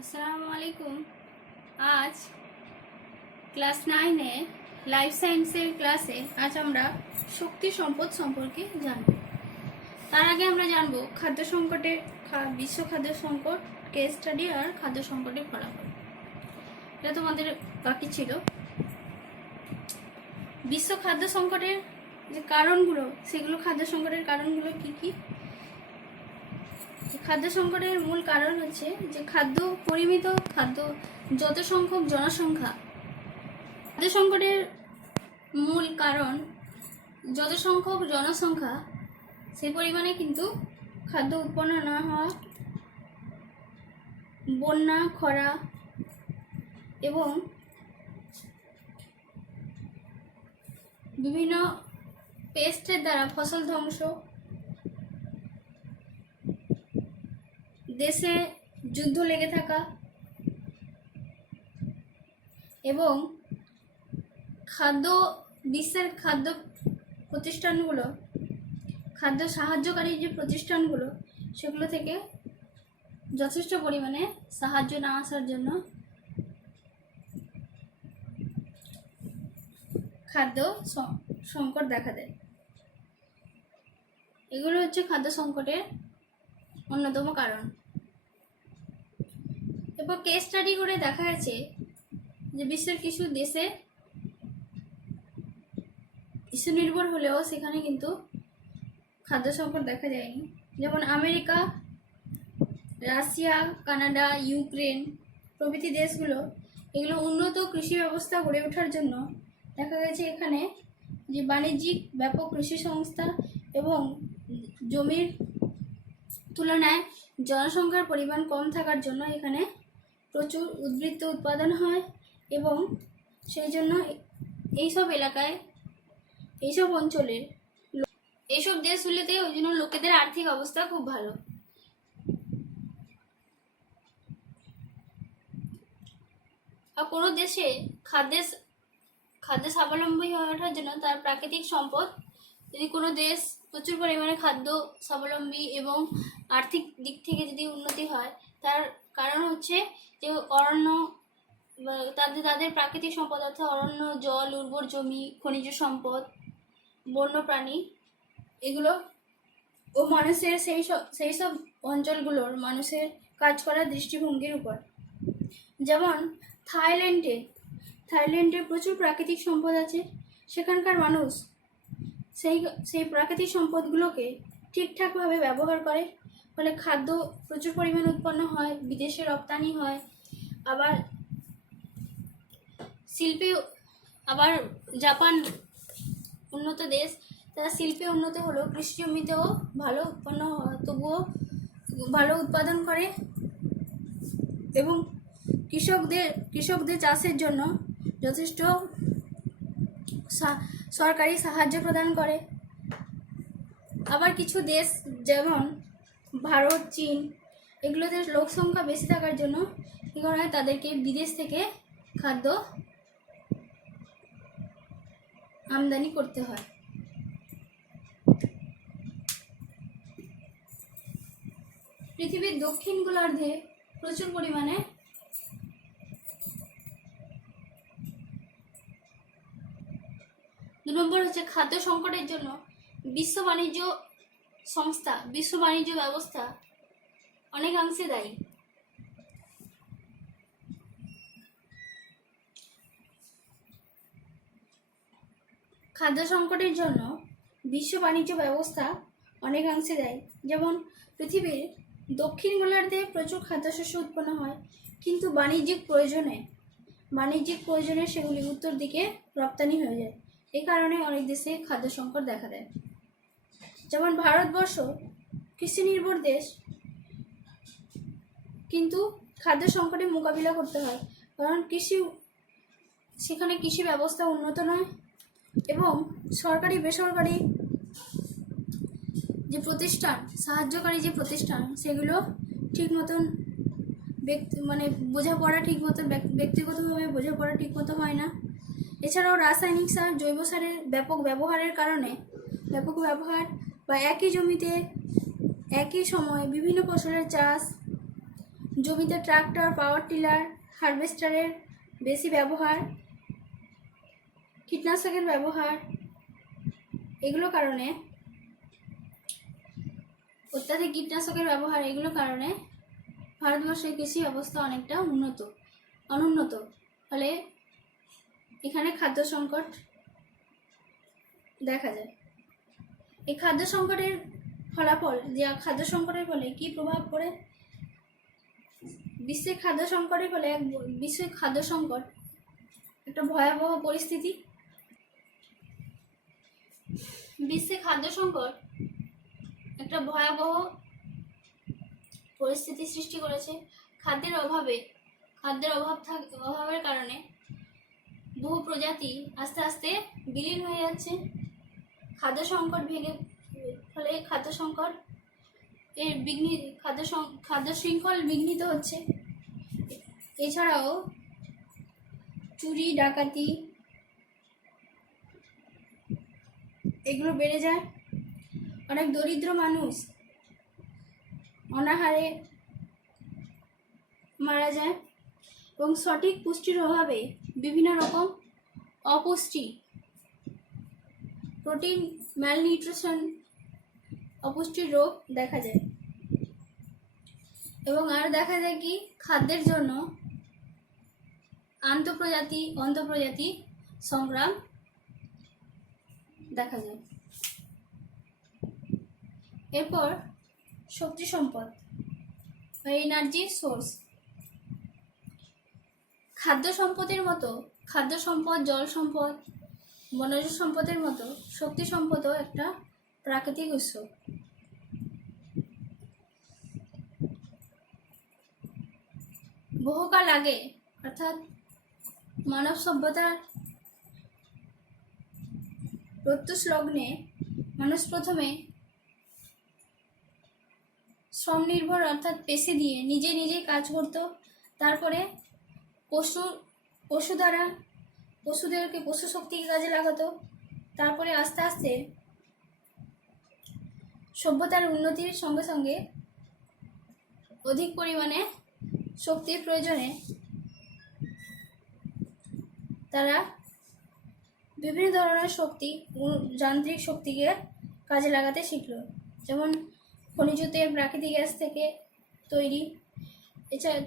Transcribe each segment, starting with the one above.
আসসালামু আলাইকুম। আজ ক্লাস 9-এ লাইফ সায়েন্সের ক্লাসে আজ আমরা শক্তি সম্পদ সম্পর্কে জানব। তার আগে আমরা জানব খাদ্য সংকটে বিশ্ব খাদ্য সংকট, কেস স্টাডি আর খাদ্য সংকটের ফলাফল। এটা তোমাদের বাকি ছিল। বিশ্ব খাদ্য সংকটের যে কারণগুলো, সেগুলো খাদ্য সংকটের কারণগুলো কি কি? খাদ্য সংকটের মূল কারণ হচ্ছে যে পরিমিত খাদ্য, যত সংখ্যক জনসংখ্যা। খাদ্য সংকটের মূল কারণ যত সংখ্যক জনসংখ্যা সেই পরিমাণে কিন্তু খাদ্য উৎপন্ন না হওয়া, বন্যা, খরা এবং বিভিন্ন পেস্টের দ্বারা ফসল ধ্বংস, দেশে যুদ্ধ লেগে থাকা এবং বিশ্বের খাদ্য প্রতিষ্ঠানগুলো, খাদ্য সাহায্যকারী যে প্রতিষ্ঠানগুলো, সেগুলো থেকে যথেষ্ট পরিমাণে সাহায্য না আসার জন্য খাদ্য সংকট দেখা দেয়। এগুলো হচ্ছে খাদ্য সংকটের অন্যতম কারণ। এরপর কেস স্টাডি করে দেখা গেছে যে বিশ্বের কিছু দেশে কৃষি নির্ভর হলেও সেখানে কিন্তু খাদ্য সংকট দেখা যায়নি। যেমন আমেরিকা, রাশিয়া, কানাডা, ইউক্রেন প্রভৃতি দেশগুলো, এগুলো উন্নত কৃষি ব্যবস্থা গড়ে ওঠার জন্য দেখা গেছে এখানে যে বাণিজ্যিক ব্যাপক কৃষি সংস্থা এবং জমির তুলনায় জনসংখ্যার পরিমাণ কম থাকার জন্য এখানে প্রচুর উদ্বৃত্ত উৎপাদন হয় এবং সেই জন্য এইসব এলাকায়, এইসব অঞ্চলের, এইসব দেশগুলোতে ওই জন্য লোকেদের আর্থিক অবস্থা খুব ভালো। আর কোনো দেশে খাদ্য স্বাবলম্বী হয়ে ওঠার জন্য তার প্রাকৃতিক সম্পদ, যদি কোনো দেশ প্রচুর পরিমাণে খাদ্য স্বাবলম্বী এবং আর্থিক দিক থেকে যদি উন্নতি হয়, তার কারণ হচ্ছে যে অরণ্য, তাদের প্রাকৃতিক সম্পদ অর্থাৎ অরণ্য, জল, উর্বর জমি, খনিজ সম্পদ, বন্যপ্রাণী, এগুলো ও মানুষের সেই সব অঞ্চলগুলোর মানুষের কাজ করার দৃষ্টিভঙ্গির উপর। যেমন থাইল্যান্ডে প্রচুর প্রাকৃতিক সম্পদ আছে। সেখানকার মানুষ সেই প্রাকৃতিক সম্পদগুলোকে ঠিকঠাকভাবে ব্যবহার করে, ফলে খাদ্য প্রচুর পরিমাণে উৎপন্ন হয়, বিদেশে রপ্তানি হয়। আবার জাপান উন্নত দেশ, তারা শিল্পে উন্নত হলেও কৃষি জমিতেও ভালো উৎপন্ন হয়, তবুও ভালো উৎপাদন করে এবং কৃষকদের চাষের জন্য যথেষ্ট সরকারি সাহায্য প্রদান করে। আবার কিছু দেশ যেমন ভারত, চীন, এগুলোতে লোক সংখ্যা বেশি থাকার জন্য কী করা হয়, তাদেরকে বিদেশ থেকে খাদ্য আমদানি করতে হয়। পৃথিবীর দক্ষিণ গোলার্ধে প্রচুর পরিমাণে দু নম্বর হচ্ছে খাদ্য সংকটের জন্য বিশ্ব বাণিজ্য ব্যবস্থা অনেকাংশে দায়ী। খাদ্য সংকটের জন্য বিশ্ব বাণিজ্য ব্যবস্থা অনেকাংশে দায়ী। যেমন পৃথিবীর দক্ষিণ গোলার্ধে প্রচুর খাদ্যশস্য উৎপন্ন হয়, কিন্তু বাণিজ্যিক প্রয়োজনে সেগুলি উত্তর দিকে রপ্তানি হয়ে যায়। এই কারণে অনেক দেশে খাদ্য সংকট দেখা দেয়। যেমন ভারতবর্ষ কৃষি নির্ভর দেশ, কিন্তু খাদ্য সংকটের মোকাবিলা করতে হয়, কারণ সেখানে কৃষি ব্যবস্থা উন্নত নয় এবং সরকারি বেসরকারি যে সাহায্যকারী যে প্রতিষ্ঠান, সেগুলো ঠিক মতন বোঝাপড়া ঠিক মতো, ব্যক্তিগতভাবে বোঝাপড়া ঠিক মতো হয় না। এছাড়াও রাসায়নিক সার, জৈব সারের ব্যাপক ব্যবহারের কারণে বা একই জমিতে একই সময়ে বিভিন্ন ফসলের চাষ, জমিতে ট্রাক্টর, পাওয়ার টিলার, হারভেস্টারের বেশি ব্যবহার, কীটনাশকের ব্যবহার, এগুলো কারণে, অত্যাধিক কীটনাশকের ব্যবহার, এগুলো কারণে ভারতবর্ষের কৃষি অবস্থা অনেকটা অনুন্নত। ফলে এখানে খাদ্য সংকট দেখা যায়। এই খাদ্য সংকটের ফলাফল, যে খাদ্য সংকটের ফলে কি প্রভাব পড়ে, বিশ্বের খাদ্য সংকটের ফলে বিশ্বের খাদ্য সংকট একটা ভয়াবহ পরিস্থিতি। বিশ্বে খাদ্য সংকট একটা ভয়াবহ পরিস্থিতি সৃষ্টি করেছে। খাদ্যের অভাবের কারণে বহু প্রজাতি আস্তে আস্তে বিলীন হয়ে যাচ্ছে। খাদ্য শৃঙ্খল বিঘ্নিত হচ্ছে। এছাড়াও চুরি, ডাকাতি এগুলো বেড়ে যায়। অনেক দরিদ্র মানুষ অনাহারে মারা যায় এবং সঠিক পুষ্টির অভাবে বিভিন্ন রকম অপুষ্টি, প্রোটিন ম্যালনিউট্রিশন, অপুষ্টির রোগ দেখা যায়। এবং আর দেখা যায় কি, খাদ্যের জন্য অন্তঃপ্রজাতি সংগ্রাম দেখা যায়। এরপর শক্তি সম্পদ বা এনার্জি সোর্স। খাদ্য সম্পদ, জল সম্পদ, বনজ সম্পদের মতো শক্তি সম্পদও একটা প্রাকৃতিক উৎস। বহুকাল আগে, অর্থাৎ মানব সভ্যতার প্রত্যুষ লগ্নে মানুষ প্রথমে শ্রম নির্ভর অর্থাৎ পেশি দিয়ে নিজেই কাজ করত। তারপরে পশুদেরকে পশু শক্তিকে কাজে লাগাতো। তারপরে আস্তে আস্তে সভ্যতার উন্নতির সঙ্গে সঙ্গে অধিক পরিমাণে শক্তির প্রয়োজনে তারা বিভিন্ন ধরনের যান্ত্রিক শক্তিকে কাজে লাগাতে শিখলো। যেমন খনিজ তেল প্রাকৃতিক গ্যাস থেকে তৈরি। এছাড়া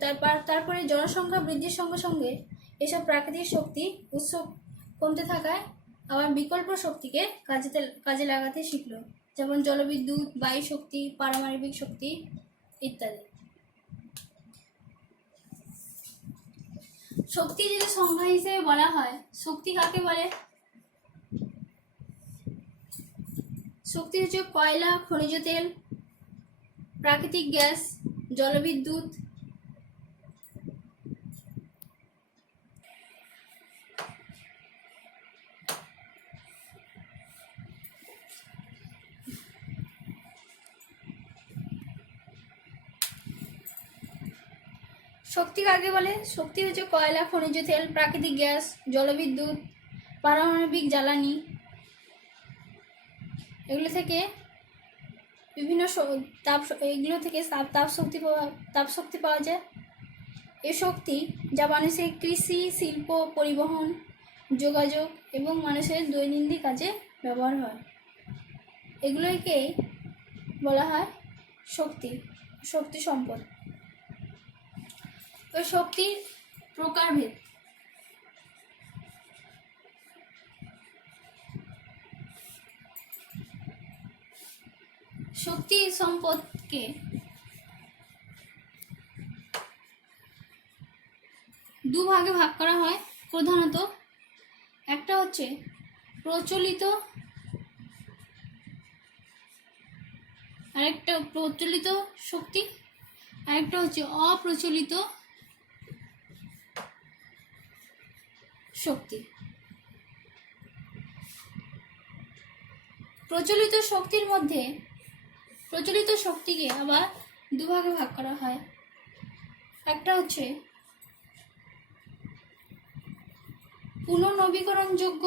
তারপরে জনসংখ্যা বৃদ্ধির সঙ্গে সঙ্গে এসব প্রাকৃতিক শক্তি উৎস কমতে থাকায় আবার বিকল্প শক্তিকে কাজে লাগাতে শিখলো। যেমন জলবিদ্যুৎ, বায়ু শক্তি, পারমাণবিক শক্তি ইত্যাদি। শক্তি যদি সংজ্ঞা হিসেবে বলা হয়, শক্তি কাকে বলে? শক্তি হচ্ছে কয়লা, খনিজ তেল, প্রাকৃতিক গ্যাস, জলবিদ্যুৎ, শক্তি কাকে বলে? শক্তি হচ্ছে কয়লা, খনিজ তেল, প্রাকৃতিক গ্যাস, জলবিদ্যুৎ, পারমাণবিক জ্বালানি, এগুলো থেকে তাপ শক্তি পাওয়া যায়। এই শক্তি যা মানুষের কৃষি, শিল্প, পরিবহন, যোগাযোগ এবং মানুষের দৈনন্দিন কাজে ব্যবহার হয়। এগুলোকেই বলা হয় শক্তি সম্পদ। ওই শক্তির প্রকারভেদ। শক্তি সম্পদকে দুভাগে ভাগ করা হয় প্রধানত। একটা হচ্ছে প্রচলিত শক্তি, আরেকটা হচ্ছে অপ্রচলিত শক্তি। প্রচলিত শক্তিকে আবার দুভাগে ভাগ করা হয়। একটা হচ্ছে পুনর্নবীকরণযোগ্য,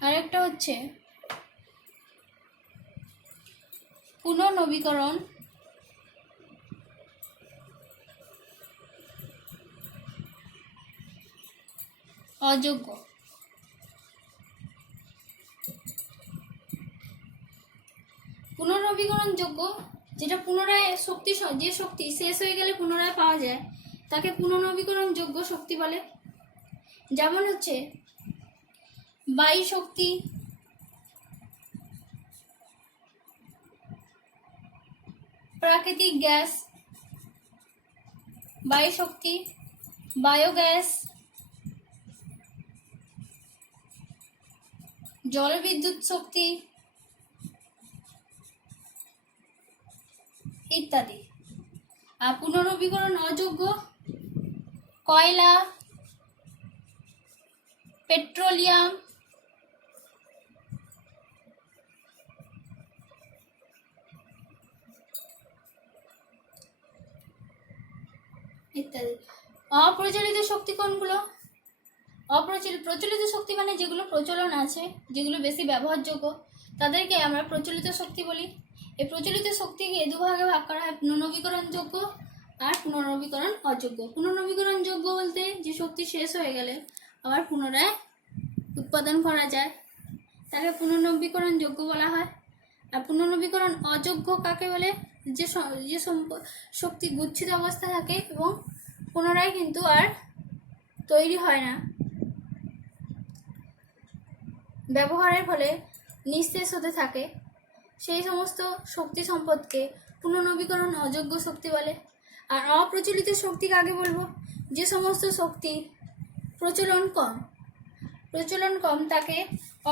আরেকটা হচ্ছে পুনর্নবীকরণ অযোগ্য। পুনর্নবীকরণযোগ্য যেটা পুনরায় যে শক্তি শেষ হয়ে গেলে পুনরায় পাওয়া যায় তাকে পুনর্নবীকরণযোগ্য শক্তি বলে। যেমন হচ্ছে বায়ু শক্তি, প্রাকৃতিক গ্যাস, বায়ু শক্তি, বায়োগ্যাস, জলবিদ্যুৎ শক্তি ইত্যাদি। আর পুনর্নবীকরণ অযোগ্য কয়লা, পেট্রোলিয়াম, ইত্যাদি। অপ্রচলিত শক্তি কোনগুলো? প্রচলিত শক্তি মানে যেগুলো প্রচলন আছে, যেগুলো বেশি ব্যবহারযোগ্য, তাদেরকে আমরা প্রচলিত শক্তি বলি। এই প্রচলিত শক্তিকে দুভাগে ভাগ করা হয়, পুনর্নবীকরণযোগ্য আর পুনর্নবীকরণ অযোগ্য। পুনর্নবীকরণযোগ্য বলতে যে শক্তি শেষ হয়ে গেলে আবার পুনরায় উৎপাদন করা যায় তাকে পুনর্নবীকরণযোগ্য বলা হয়। আর পুনর্নবীকরণ অযোগ্য কাকে বলে? যে শক্তি গুচ্ছিত অবস্থায় থাকে এবং পুনরায় কিন্তু আর তৈরি হয় না, ব্যবহারের ফলে নিঃশেষ হতে থাকে, সেই সমস্ত শক্তি সম্পদকে পুনর্নবীকরণ অযোগ্য শক্তি বলে। আর অপ্রচলিত শক্তি কাকে বলবো? যে সমস্ত শক্তি প্রচলন কম তাকে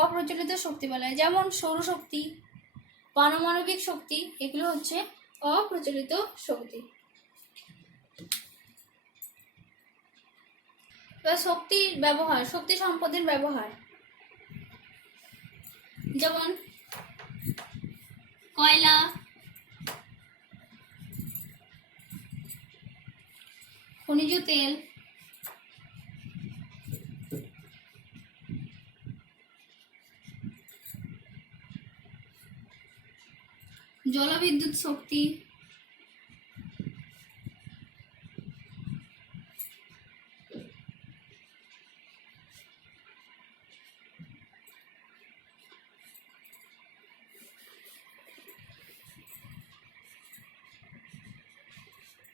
অপ্রচলিত শক্তি বলে। যেমন সৌরশক্তি, পারমাণবিক শক্তি, এগুলো হচ্ছে অপ্রচলিত শক্তি। এবার শক্তির ব্যবহার, শক্তি সম্পদের ব্যবহার, যেমন কয়লা, খনিজ তেল, জলবিদ্যুৎ শক্তি,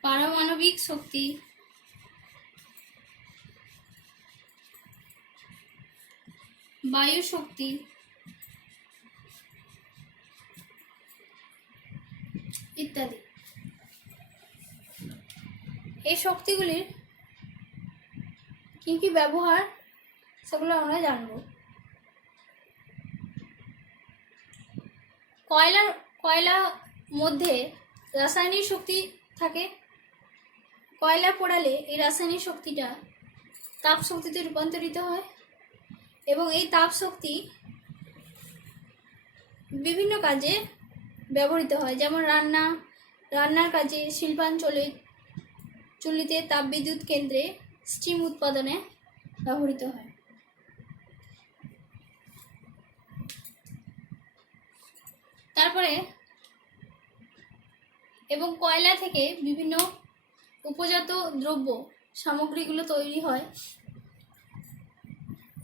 পারমাণবিক শক্তি, বায়ু শক্তি ইত্যাদি। এই শক্তিগুলির কি কি ব্যবহার সেগুলো আমরা জানব। কয়লা মধ্যে রাসায়নিক শক্তি থাকে। কয়লা পোড়ালে এই রাসায়নিক শক্তিটা তাপ শক্তিতে রূপান্তরিত হয় এবং এই তাপ শক্তি বিভিন্ন কাজে ব্যবহৃত হয়। যেমন রান্নার কাজে, শিল্পাঞ্চলে, চুল্লিতে, তাপবিদ্যুৎ কেন্দ্রে, স্টিম উৎপাদনে ব্যবহৃত হয়। তারপরে এবং কয়লা থেকে বিভিন্ন উপজাত দ্রব্য সামগ্রীগুলো তৈরি হয়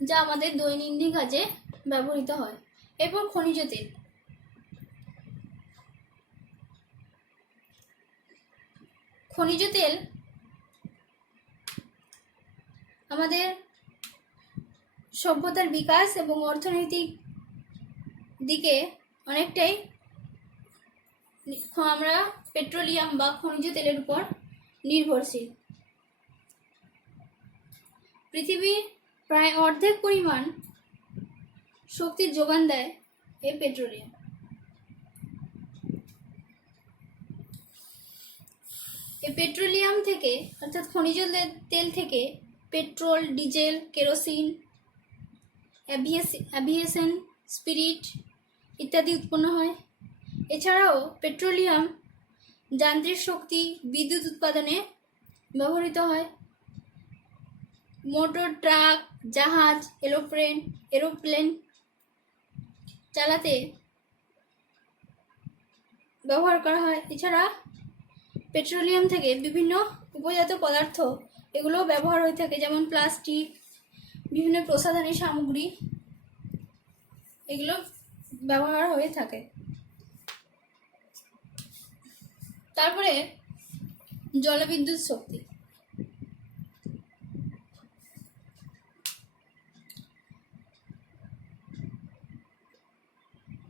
যা আমাদের দৈনন্দিন কাজে ব্যবহৃত হয়। এরপর খনিজ তেল। খনিজ তেল আমাদের সভ্যতার বিকাশ এবং অর্থনৈতিক দিকে অনেকটাই আমরা পেট্রোলিয়াম বা খনিজ তেলের উপর নির্ভরশীল। পৃথিবীর প্রায় অর্ধেক পরিমাণ শক্তির যোগান দেয় এই পেট্রোলিয়াম। এই পেট্রোলিয়াম থেকে অর্থাৎ খনিজ তেল থেকে petrol, diesel, kerosene, aviation spirit ইত্যাদি উৎপন্ন হয়। এছাড়াও পেট্রোলিয়াম যান্ত্রিক শক্তি, বিদ্যুৎ উৎপাদনে ব্যবহৃত হয়। মোটর, ট্রাক, জাহাজ, এরোপ্লেন চালাতে ব্যবহার করা হয়। এছাড়া পেট্রোলিয়াম থেকে বিভিন্ন উপজাত পদার্থ এগুলো ব্যবহার হয়ে থাকে, যেমন প্লাস্টিক, বিভিন্ন প্রসাধনী সামগ্রী এগুলো ব্যবহার হয়ে থাকে। তারপরে জলবিদ্যুৎ শক্তি।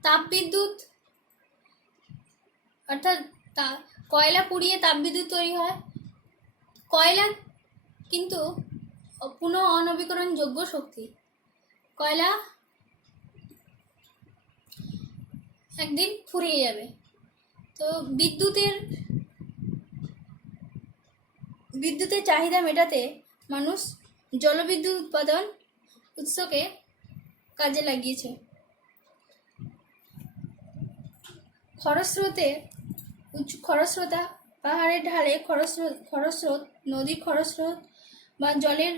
তাপবিদ্যুৎ অর্থাৎ কয়লা পুড়িয়ে তাপবিদ্যুৎ তৈরি হয়। কয়লা কিন্তু পুনঃ অনবীকরণযোগ্য শক্তি। কয়লা একদিন ফুরিয়ে যাবে। তো বিদ্যুতের চাহিদা মেটাতে মানুষ জলবিদ্যুৎ উৎপাদন উৎসকে কাজে লাগিয়েছে। খরস্রোতা, পাহাড়ের ঢালে খরস্রোত, নদীর খরস্রোত বা জলের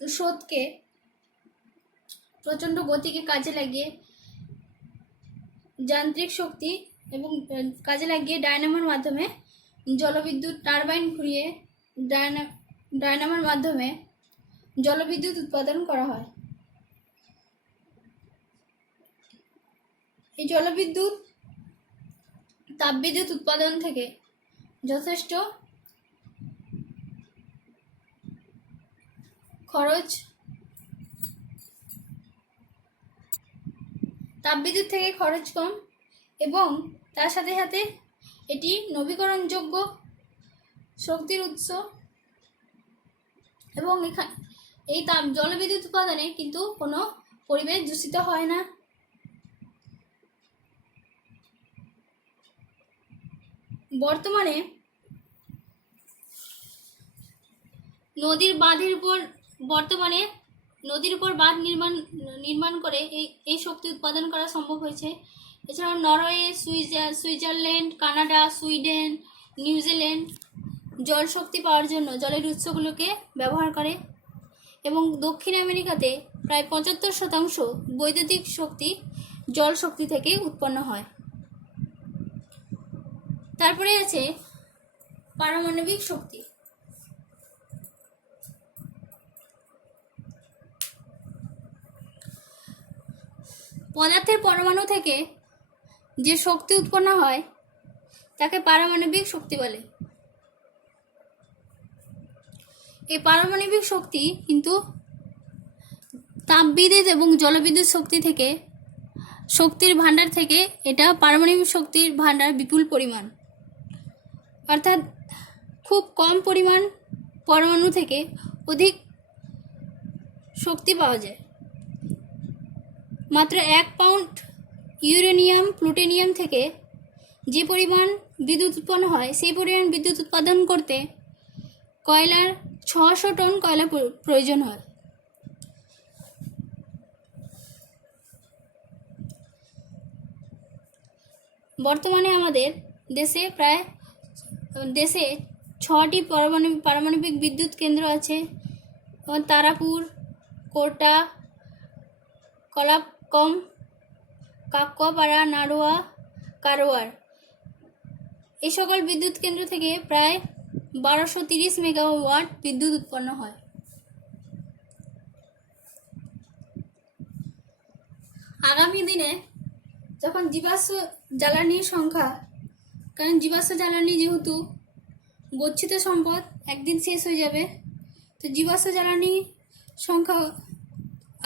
স্রোতকে প্রচণ্ড গতিকে কাজে লাগিয়ে যান্ত্রিক শক্তি এবং কাজে লাগিয়ে ডায়নামোর মাধ্যমে জলবিদ্যুৎ টারবাইন ঘুরিয়ে ডায়নামোর মাধ্যমে জলবিদ্যুৎ উৎপাদন করা হয়। এই জলবিদ্যুৎ তাপবিদ্যুৎ উৎপাদন থেকে যথেষ্ট তাপবিদ্যুৎ থেকে খরচ কম এবং তার সাথে সাথে এটি নবীকরণযোগ্য শক্তির উৎস এবং এই জলবিদ্যুৎ উৎপাদনে কিন্তু কোনো পরিবেশ দূষিত হয় না। বর্তমানে নদীর উপর বাঁধ নির্মাণ করে এই শক্তি উৎপাদন করা সম্ভব হয়েছে। এছাড়াও Norway, Switzerland, Canada, Sweden, New Zealand জল শক্তি পাওয়ার জন্য জলের উৎসগুলোকে ব্যবহার করে এবং দক্ষিণ আমেরিকাতে প্রায় 75% বৈদ্যুতিক শক্তি জল শক্তি থেকে উৎপন্ন হয়। তারপরে আছে পারমাণবিক শক্তি। পদার্থের পরমাণু থেকে যে শক্তি উৎপন্ন হয় তাকে পারমাণবিক শক্তি বলে। এই পারমাণবিক শক্তি কিন্তু তাপবিদ্যুৎ এবং জলবিদ্যুৎ শক্তির ভাণ্ডার থেকে এটা পারমাণবিক শক্তির ভাণ্ডার বিপুল পরিমাণ, অর্থাৎ খুব কম পরিমাণ পরমাণু থেকে অধিক শক্তি পাওয়া যায়। মাত্র 1 পাউন্ড ইউরেনিয়াম প্লুটোনিয়াম থেকে যে পরিমাণ বিদ্যুৎ উৎপন্ন হয় সেই পরিমাণ বিদ্যুৎ উৎপাদন করতে কয়লার 600 টন কয়লা প্রয়োজন হয়। বর্তমানে আমাদের দেশে 6টি পারমাণবিক বিদ্যুৎ কেন্দ্র আছে। তারাপুর, কোটা, কলাপকম, কাকপাড়া, নাড়ুয়া, কারওয়ার। এই সকল বিদ্যুৎ কেন্দ্র থেকে প্রায় 1230 মেগাওয়াট বিদ্যুৎ উৎপন্ন হয়। আগামী দিনে যখন জীবাশ্ম জ্বালানির সংখ্যা, কারণ জীবাশ্ম জ্বালানি যেহেতু গচ্ছিত সম্পদ, একদিন শেষ হয়ে যাবে, তো জীবাশ্ম জ্বালানি সংখ্যা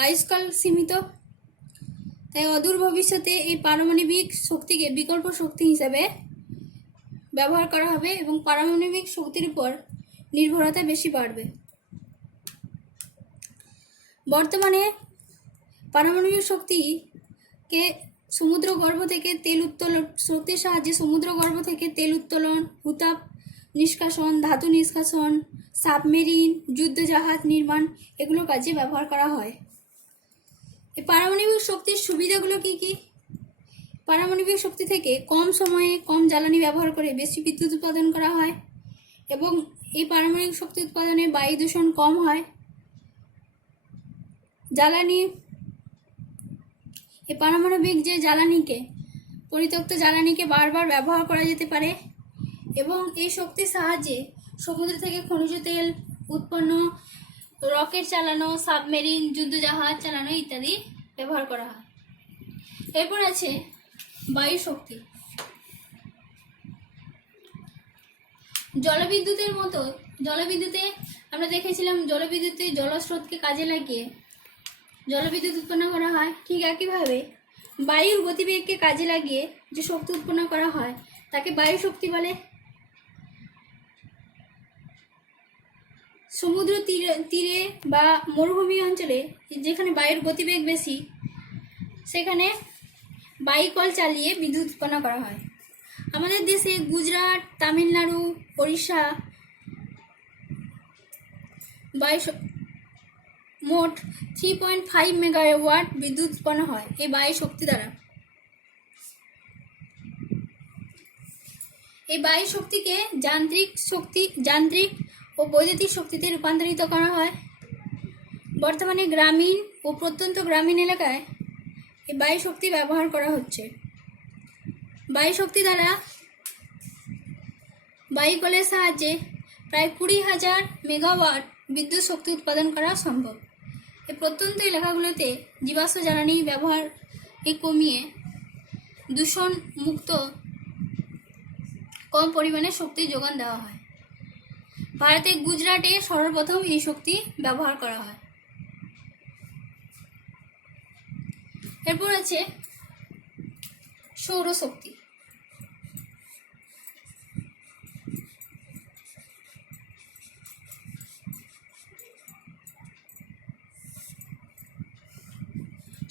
আয়ুষ্কাল সীমিত, তাই অদূর ভবিষ্যতে এই পারমাণবিক শক্তিকে বিকল্প শক্তি হিসাবে ব্যবহার করা হবে এবং পারমাণবিক শক্তির উপর নির্ভরতা বেশি বাড়বে। বর্তমানে পারমাণবিক শক্তিকে সমুদ্রগর্ভ থেকে তেল উত্তোলন শক্তির সাহায্যে সমুদ্রগর্ভ থেকে তেল উত্তোলন, ভূতাপ নিষ্কাশন, ধাতু নিষ্কাশন, সাবমেরিন, যুদ্ধজাহাজ নির্মাণ এগুলো কাজে ব্যবহার করা হয়। এই পারমাণবিক শক্তির সুবিধাগুলো কি কি? পারমাণবিক শক্তি থেকে কম সময়ে কম জ্বালানি ব্যবহার করে বেশি বিদ্যুৎ উৎপাদন করা হয় এবং এই পারমাণবিক শক্তি উৎপাদনে বায়ু দূষণ কম হয়। জ্বালানি এই পারমাণবিক যে জ্বালানিকে, পরিত্যক্ত জ্বালানিকে বারবার ব্যবহার করা যেতে পারে এবং এই শক্তির সাহায্যে সমুদ্র থেকে খনিজ তেল উৎপন্ন, রকেট চালানো, সাবমেরিন, যুদ্ধজাহাজ চালানো ইত্যাদি ব্যবহার করা হয়। এরপর আছে বায়ু শক্তি। জলবিদ্যুতের মতো জলবিদ্যুতে আমরা দেখেছিলাম জলবিদ্যুতে জলস্রোতকে কাজে লাগিয়ে জলবিদ্যুৎ উৎপন্ন করা হয়। ঠিক একইভাবে বায়ুর গতিবেগকে কাজে লাগিয়ে যে শক্তি উৎপন্ন করা হয় তাকে বায়ু শক্তি বলে। সমুদ্র তীরে বা মরুভূমি অঞ্চলে যেখানে বায়ুর গতিবেগ বেশি সেখানে বায়ুকল চালিয়ে বিদ্যুৎ উৎপন্ন করা হয়। আমাদের দেশে গুজরাট, তামিলনাড়ু, ওড়িশা মোট 3.5 মেগাওয়াট বিদ্যুৎ উৎপন্ন হয় এই বায়ু শক্তি দ্বারা। এই বায়ু শক্তিকে যান্ত্রিক ও বৈদ্যুতিক শক্তিতে রূপান্তরিত করা হয়। বর্তমানে গ্রামীণ ও প্রত্যন্ত গ্রামীণ এলাকায় এই বায়ু শক্তি ব্যবহার করা হচ্ছে। বায়ু শক্তি দ্বারা বায়ুকলের সাহায্যে প্রায় 20,000 মেগাওয়াট বিদ্যুৎ শক্তি উৎপাদন করা সম্ভব। এই প্রত্যন্ত এলাকাগুলোতে জীবাশ্ম জ্বালানি ব্যবহার কমিয়ে দূষণ মুক্ত কম পরিমাণে শক্তির যোগান দেওয়া হয়। ভারতের গুজরাটে সর্বপ্রথম এই শক্তি ব্যবহার করা হয়। এরপর আছে সৌরশক্তি।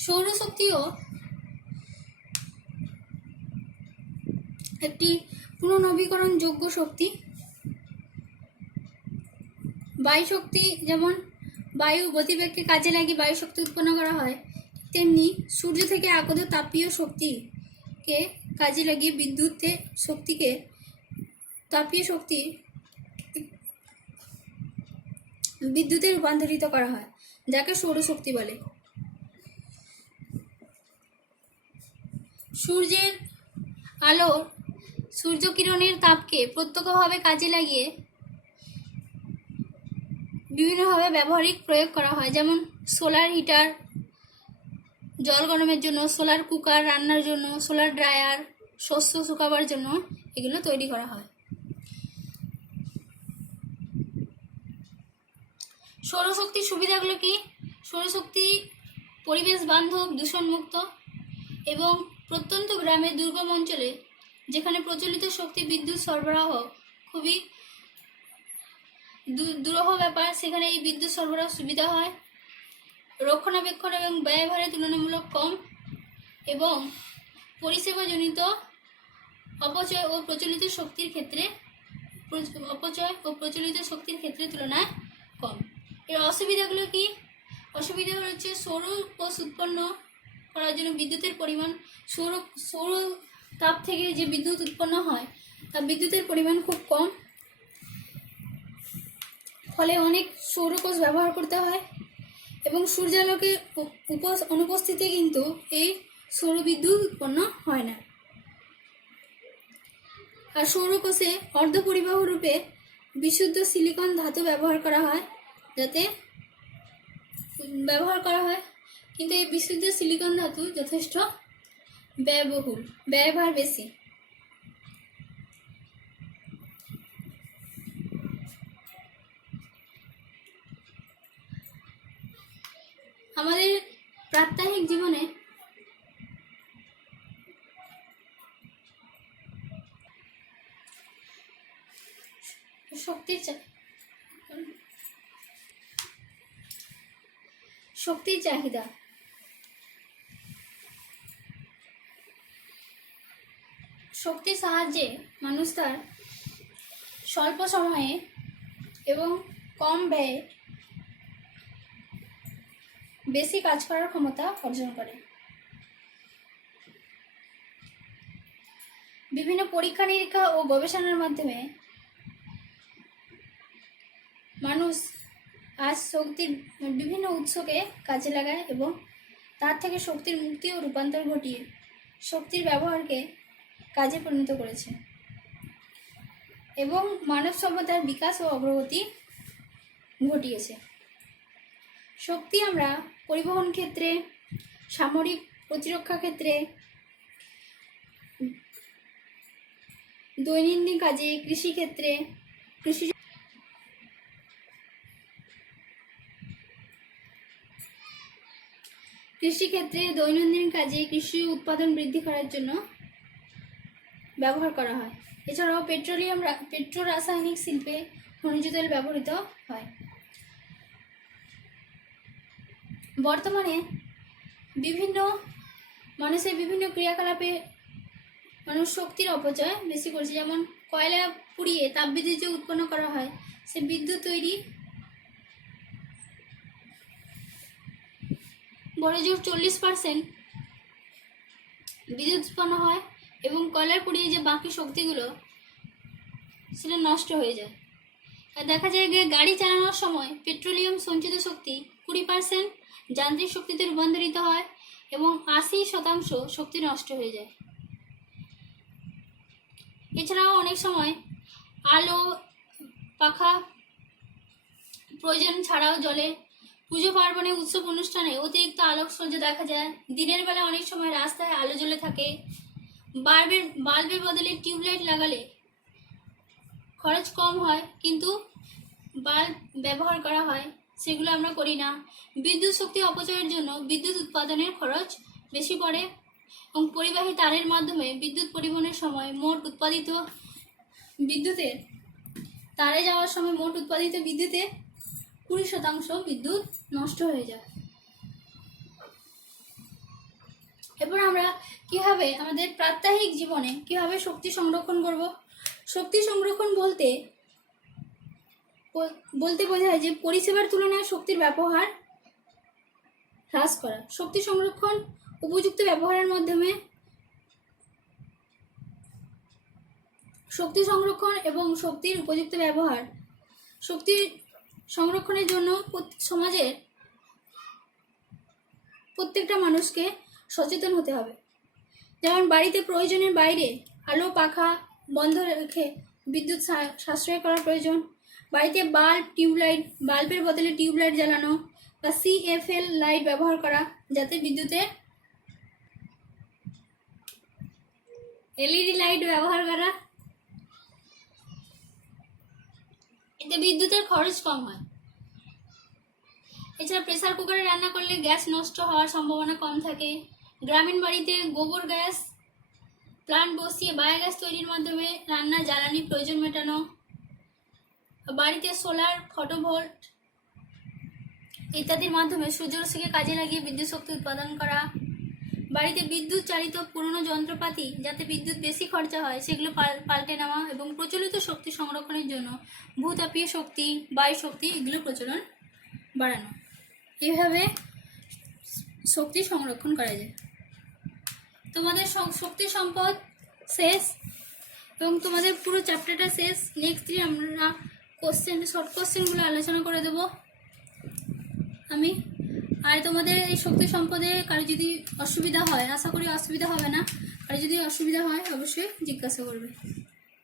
সৌরশক্তিও একটি পুনর্নবীকরণযোগ্য শক্তি। বায়ু শক্তি যেমন বায়ু গতিবেগকে কাজে লাগিয়ে বায়ু শক্তি উৎপন্ন করা হয়, তেমনি সূর্য থেকে আগত তাপীয় শক্তিকে কাজে লাগিয়ে বিদ্যুতে রূপান্তরিত করা হয়, যাকে সৌরশক্তি বলে। সূর্যের আলোর সূর্যকিরণের তাপকে প্রত্যক্ষভাবে কাজে লাগিয়ে বিভিন্নভাবে ব্যবহারিক প্রয়োগ করা হয়, যেমন সোলার হিটার জল গরমের জন্য, সোলার কুকার রান্নার জন্য, সোলার ড্রায়ার শস্য শুকাবার জন্য এগুলো তৈরি করা হয়। সৌরশক্তির সুবিধাগুলো কি? সৌরশক্তি পরিবেশ বান্ধব, দূষণমুক্ত এবং প্রত্যন্ত গ্রামের দুর্গম অঞ্চলে যেখানে প্রচলিত শক্তি বিদ্যুৎ সরবরাহ খুবই দুরূহ ব্যাপার, সেখানে এই বিদ্যুৎ সরবরাহ সুবিধা হয়। রক্ষণাবেক্ষণ এবং ব্যয়ভারে তুলনামূলক কম এবং পরিষেবাজনিত অপচয় ও প্রচলিত শক্তির ক্ষেত্রে তুলনায় কম। এর অসুবিধাগুলো কি? অসুবিধা হচ্ছে সৌর কোষ উৎপন্ন করার জন্য বিদ্যুতের পরিমাণ, সৌর তাপ থেকে যে বিদ্যুৎ উৎপন্ন হয় তা বিদ্যুতের পরিমাণ খুব কম, ফলে অনেক সৌর কোষ ব্যবহার করতে হয় এবং সূর্যালোকের অনুপস্থিতিতে কিন্তু এই সৌর বিদ্যুৎ উৎপন্ন হয় না। আর সৌরকোষে অর্ধপরিবাহ রূপে বিশুদ্ধ সিলিকন ধাতু ব্যবহার করা হয়, কিন্তু এই বিশুদ্ধ সিলিকন ধাতু যথেষ্ট ব্যয়ভার বেশি। আমাদের প্রাত্যহিক জীবনে শক্তির চাহিদা। শক্তির সাহায্যে মানুষ তার স্বল্প সময়ে এবং কম ব্যয়ে বেশি কাজ করার ক্ষমতা অর্জন করে। বিভিন্ন পরীক্ষা নিরীক্ষা ও গবেষণার মাধ্যমে মানুষ আজ শক্তির বিভিন্ন উৎসকে কাজে লাগায় এবং তার থেকে শক্তির মুক্তি ও রূপান্তর ঘটিয়ে শক্তির ব্যবহারকে কাজে পরিণত করেছে এবং মানব সভ্যতার বিকাশ ও অগ্রগতি ঘটিয়েছে। শক্তি আমরা পরিবহন ক্ষেত্রে, সামরিক প্রতিরক্ষা ক্ষেত্রে, দৈনন্দিন কাজে, কৃষিক্ষেত্রে, দৈনন্দিন কাজে কৃষি উৎপাদন বৃদ্ধি করার জন্য ব্যবহার করা হয়। এছাড়াও পেট্রো রাসায়নিক শিল্পে খনিজ তেল ব্যবহৃত হয়। বর্তমানে মানুষের বিভিন্ন ক্রিয়াকলাপে মানুষ শক্তির অপচয় বেশি করছে। যেমন কয়লা পুড়িয়ে তাপবিদ্যুৎ যে উৎপন্ন করা হয়, সে বিদ্যুৎ তৈরি বড়জোর 40% বিদ্যুৎ উৎপন্ন হয় এবং কয়লার পুড়িয়ে যে বাকি শক্তিগুলো সেটা নষ্ট হয়ে যায়। আর দেখা যায় যে গাড়ি চালানোর সময় পেট্রোলিয়াম সঞ্চিত শক্তি 20% যান্ত্রিক শক্তিতে রূপান্তরিত হয় এবং 80% শক্তি নষ্ট হয়ে যায়। এছাড়াও অনেক সময় আলো, পাখা প্রয়োজন ছাড়াও জলে পুজো পার্বণে, উৎসব অনুষ্ঠানে অতিরিক্ত আলোকসজ্জা দেখা যায়। দিনের বেলা অনেক সময় রাস্তায় আলো জ্বলে থাকে। বাল্বের বদলে টিউবলাইট লাগালে খরচ কম হয়, কিন্তু বাল্ব ব্যবহার করা হয়, সেগুলো আমরা করি না। বিদ্যুৎ শক্তি অপচয়ের জন্য বিদ্যুৎ উৎপাদনের খরচ বেশি পড়ে এবং পরিবাহী তারের মাধ্যমে বিদ্যুৎ পরিবহনের সময় তারে যাওয়ার সময় মোট উৎপাদিত বিদ্যুতের 20% বিদ্যুৎ নষ্ট হয়ে যায়। এরপর আমরা কিভাবে আমাদের প্রাত্যহিক জীবনে কিভাবে শক্তি সংরক্ষণ করব। শক্তি সংরক্ষণ বলতে বোঝায় যে পরিষেবার তুলনায় শক্তির ব্যবহার হ্রাস করা। শক্তি সংরক্ষণ উপযুক্ত ব্যবহারের মাধ্যমে শক্তি সংরক্ষণ এবং শক্তির উপযুক্ত ব্যবহার। শক্তি সংরক্ষণের জন্য সমাজের প্রত্যেকটা মানুষকে সচেতন হতে হবে। যেমন বাড়িতে প্রয়োজনের বাইরে আলো, পাখা বন্ধ রেখে বিদ্যুৎ সাশ্রয় করা প্রয়োজন। বাড়িতে বাল্বের বদলে টিউবলাইট জ্বালানো বা CFL লাইট ব্যবহার করা, যাতে LED লাইট ব্যবহার করা, এতে বিদ্যুতের খরচ কম হয়। এছাড়া প্রেসার কুকারে রান্না করলে গ্যাস নষ্ট হওয়ার সম্ভাবনা কম থাকে। গ্রামীণ বাড়িতে গোবর গ্যাস প্লান্ট বসিয়ে বায়োগ্যাস তৈরির মাধ্যমে রান্না জ্বালানি প্রয়োজন মেটানো। বাড়িতে সোলার, ফটোভোল্ট ইত্যাদির মাধ্যমে সূর্যরশ্মিকে কাজে লাগিয়ে বিদ্যুৎ শক্তি উৎপাদন করা। বাড়িতে বিদ্যুৎ চালিত পুরনো যন্ত্রপাতি যাতে বিদ্যুৎ বেশি খরচা হয় সেগুলো পাল্টে নেওয়া এবং প্রচলিত শক্তি সংরক্ষণের জন্য ভূতাপীয় শক্তি, বায়ু শক্তি এগুলো প্রচলন বাড়ানো। এইভাবে শক্তি সংরক্ষণ করা যায়। তোমাদের শক্তি সম্পদ শেষ এবং তোমাদের পুরো চ্যাপ্টারটা শেষ। নেক্সট দিন আমরা শর্ট কোশ্চেনগুলো আলোচনা করে দেব আমি। আর তোমাদের এই শক্তি সম্পদে কারো যদি অসুবিধা হয়, আশা করি অসুবিধা হবে না, আর যদি অসুবিধা হয় অবশ্যই জিজ্ঞাসা করবে।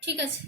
ঠিক আছে।